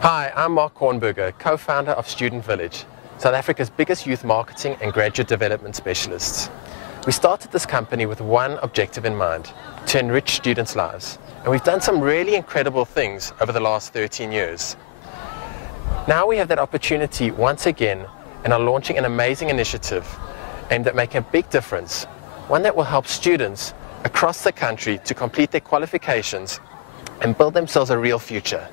Hi, I'm Mark Kornberger, co-founder of UVillage, South Africa's biggest youth marketing and graduate development specialists. We started this company with one objective in mind, to enrich students' lives. And we've done some really incredible things over the last 13 years. Now we have that opportunity once again and are launching an amazing initiative aimed at making a big difference, one that will help students across the country to complete their qualifications and build themselves a real future.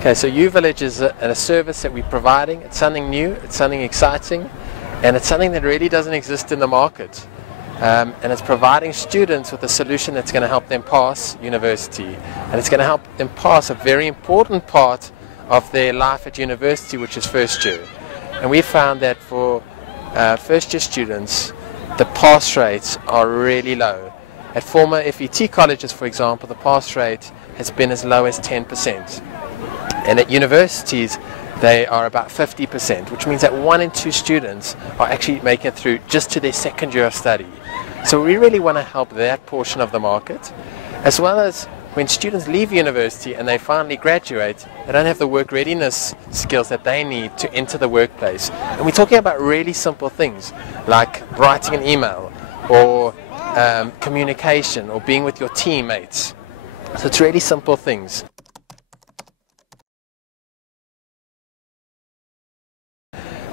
Okay, so UVillage is a service that we're providing. It's something new, it's something exciting, and it's something that really doesn't exist in the market. And it's providing students with a solution that's going to help them pass university. And it's going to help them pass a very important part of their life at university, which is first year. And we found that for first year students, the pass rates are really low. At former FET colleges, for example, the pass rate has been as low as 10%. And at universities, they are about 50%, which means that 1 in 2 students are actually making it through just to their second year of study. So we really want to help that portion of the market, as well as when students leave university and they finally graduate, they don't have the work readiness skills that they need to enter the workplace. And we're talking about really simple things like writing an email or communication or being with your teammates. So it's really simple things.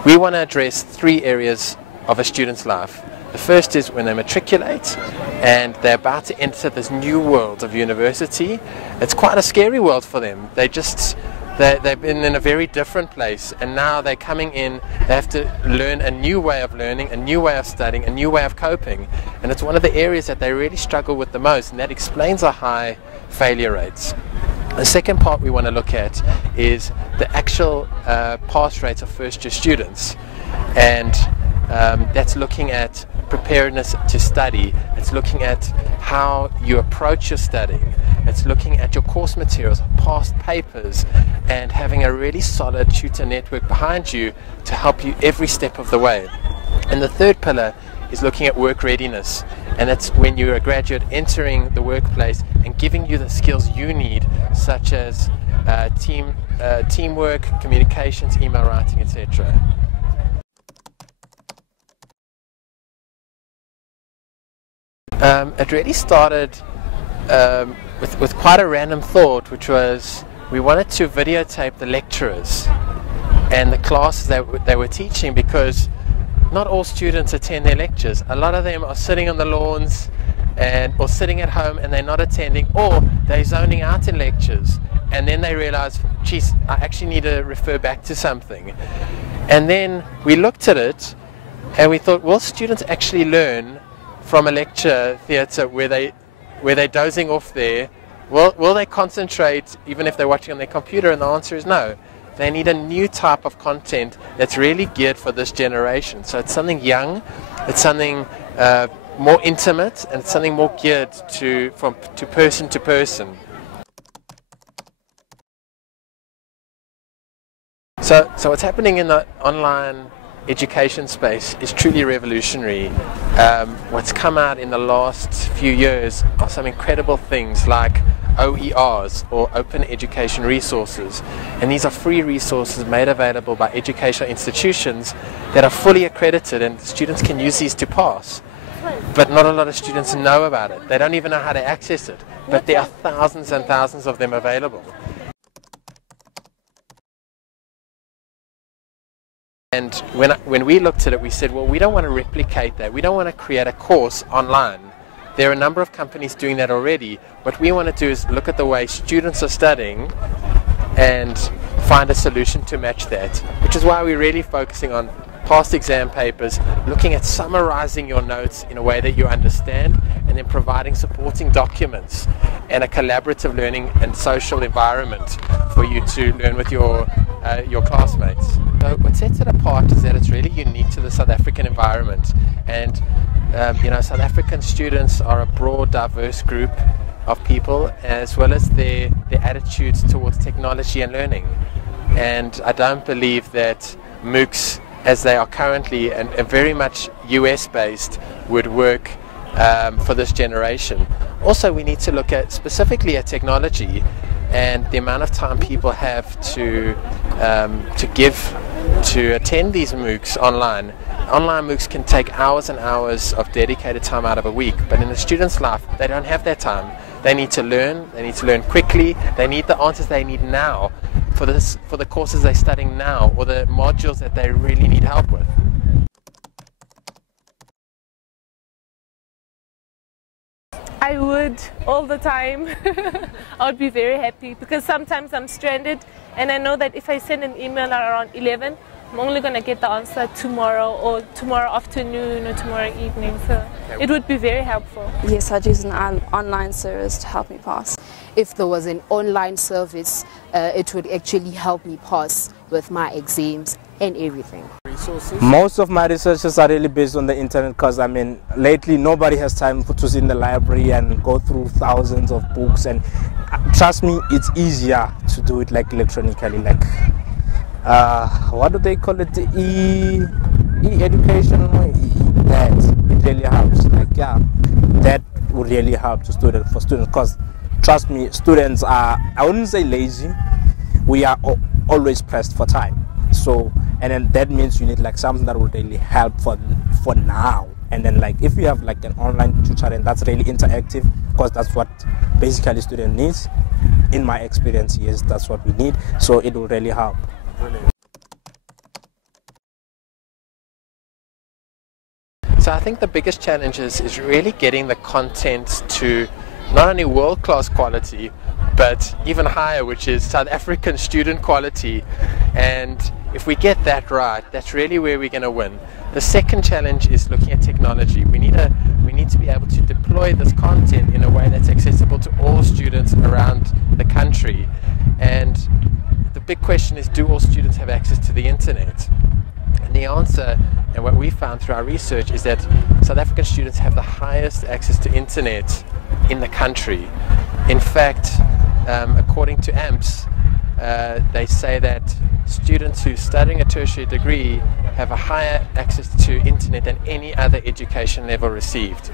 We want to address 3 areas of a student's life. The first is when they matriculate and they're about to enter this new world of university. It's quite a scary world for them. They've been in a very different place, and now they're coming in, they have to learn a new way of learning, a new way of studying, a new way of coping. And it's one of the areas that they really struggle with the most, and that explains our high failure rates. The second part we want to look at is the actual pass rates of first year students, and that's looking at preparedness to study. It's looking at how you approach your studying. It's looking at your course materials, past papers, and having a really solid tutor network behind you to help you every step of the way. And the third pillar is looking at work readiness, and that's when you're a graduate entering the workplace and giving you the skills you need, such as teamwork, communications, email writing, etc. It really started with quite a random thought, which was we wanted to videotape the lecturers and the classes that they were teaching, because not all students attend their lectures. A lot of them are sitting on the lawns or sitting at home and they're not attending, or they're zoning out in lectures, and then they realize, geez, I actually need to refer back to something. And then we looked at it and we thought, will students actually learn from a lecture theatre where they're dozing off there? Will they concentrate even if they're watching on their computer? And the answer is no. They need a new type of content that's really geared for this generation. So it's something young, it's something more intimate, and it's something more geared to person to person. So what's happening in the online education space is truly revolutionary. What's come out in the last few years are some incredible things like OERs, or Open Education Resources, and these are free resources made available by educational institutions that are fully accredited, and students can use these to pass. But not a lot of students know about it. They don't even know how to access it, but there are thousands and thousands of them available. And when we looked at it, we said, well, we don't want to replicate that. We don't want to create a course online. There are a number of companies doing that already. What we want to do is look at the way students are studying and find a solution to match that, which is why we're really focusing on past exam papers, looking at summarizing your notes in a way that you understand, and then providing supporting documents and a collaborative learning and social environment for you to learn with your classmates. So what sets it apart is that it's really unique to the South African environment, and South African students are a broad, diverse group of people, as well as their attitudes towards technology and learning. And I don't believe that MOOCs, as they are currently and very much US based, would work for this generation. also we need to look at specifically at technology and the amount of time people have to give to attend these MOOCs online. Online MOOCs can take hours and hours of dedicated time out of a week, but in a student's life, they don't have that time. They need to learn quickly, they need the answers they need now for the courses they're studying now, or the modules that they really need help with. I would, all the time. I would be very happy, because sometimes I'm stranded and I know that if I send an email around 11, I'm only going to get the answer tomorrow, or tomorrow afternoon, or tomorrow evening. So it would be very helpful. Yes, I'd use an online service to help me pass. If there was an online service, it would actually help me pass with my exams and everything. Most of my researches are really based on the internet, because I mean lately nobody has time to sit in the library and go through thousands of books, and trust me, it's easier to do it like electronically, like what do they call it, e-education. That it really helps, like yeah, that would really help for students, because trust me, students are, I wouldn't say lazy, we are always pressed for time. So, and then that means you need like something that will really help for now. And then like if you have like an online tutoring that's really interactive, because that's what basically student needs. In my experience, yes, that's what we need. So it will really help. Brilliant. So I think the biggest challenge is really getting the content to not only world-class quality, but even higher, which is South African student quality. And if we get that right, that's really where we're going to win. The second challenge is looking at technology. We need to be able to deploy this content in a way that's accessible to all students around the country. And the big question is, do all students have access to the internet? And the answer, and what we found through our research, is that South African students have the highest access to internet in the country. In fact, according to AMPS, they say that students who are studying a tertiary degree have a higher access to internet than any other education level received.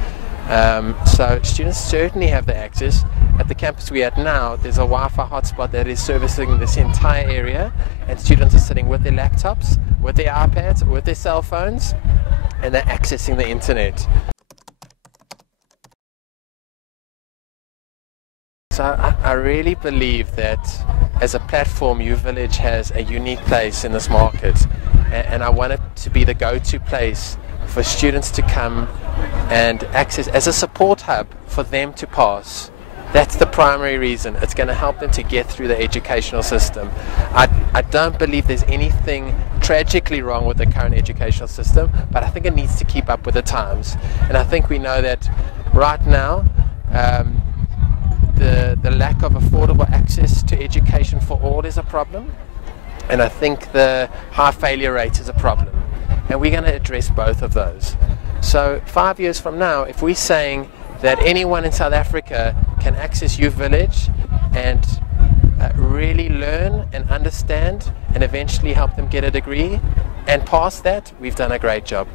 So students certainly have the access. At the campus we're at now, there's a Wi-Fi hotspot that is servicing this entire area, and students are sitting with their laptops, with their iPads, with their cell phones, and they're accessing the internet. So I really believe that as a platform, UVillage has a unique place in this market, and I want it to be the go-to place for students to come and access as a support hub for them to pass. That's the primary reason. It's going to help them to get through the educational system. I don't believe there's anything tragically wrong with the current educational system, but I think it needs to keep up with the times. And I think we know that right now, the lack of affordable access to education for all is a problem, and I think the high failure rate is a problem, and we're going to address both of those. So 5 years from now, if we're saying that anyone in South Africa can access UVillage and really learn and understand and eventually help them get a degree and pass that, we've done a great job.